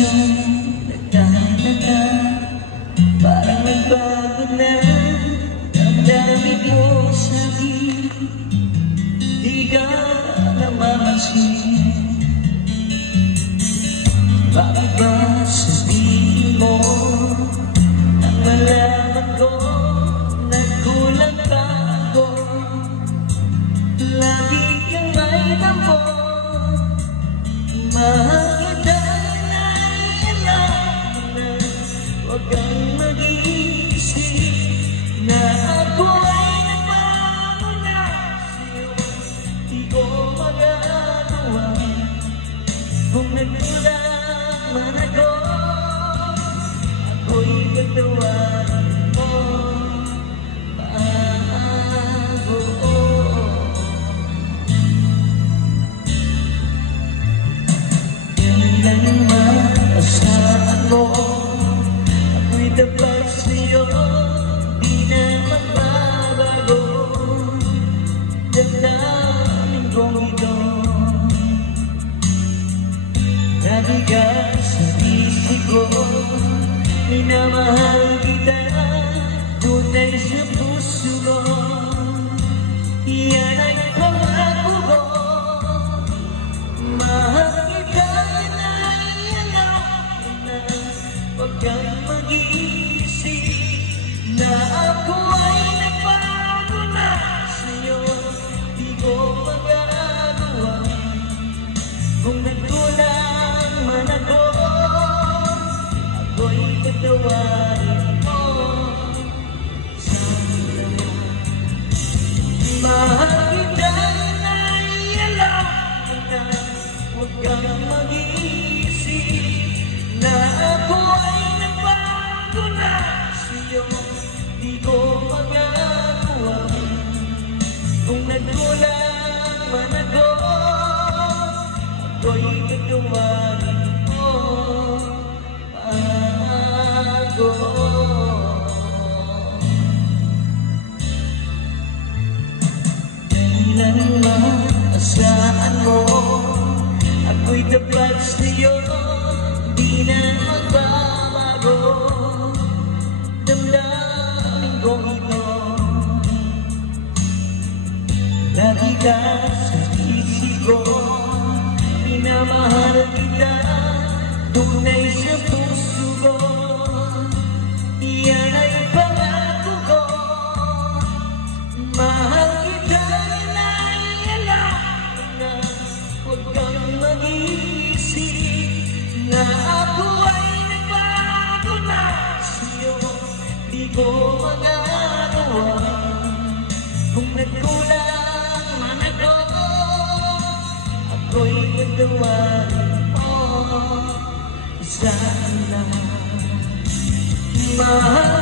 sa'yo'y nagtataka, parang nagbago na damdamin ko sa'kin. Di ka namamansin, bakit ba sabihin mo nang malaman ko nagkulang pa ako? Lagi kang may tampo, mahal kita na ilan na huwag kang mag-iisip na ako ay nagbago na sa'yo. Di ko magagawa kung nagkulang man ako, ako'y pagtawarin mo bago. Kailan maasahan mo ako'y dapat sa'yo, di na magbabago damdamin kong ito. Nabigat sa isip ko, minamahal kita, tunay sa puso ko. Yan ay pangako ko, mahal kita na iyan na huwag kang mag-iisip na ako ay nagbago na sa'yo. Di ko magagawa kung nagkulang man ako, ako'y pagtawarin mo sana. Mahal kita na iyan na huwag kang mag-iisip na ako ay nagbago na sa'yo. Di ko magagawa kung nagkulang man ako, ako'y pagtawarin mo bago. Kailan maasahan mo ako'y dapat sa'yo, di na magbabago damdamin kong ito. Lagi ka sa isip ko, minamahal kita, tunay sa puso ko. Yan ay pangako ko, mahal kita na iyan na huwag kang mag-iisip na ako ay nagbago na sa'yo. Di ko magagawa kung nagkulang man ako, ako'y pagtawarin mo sana. Mahal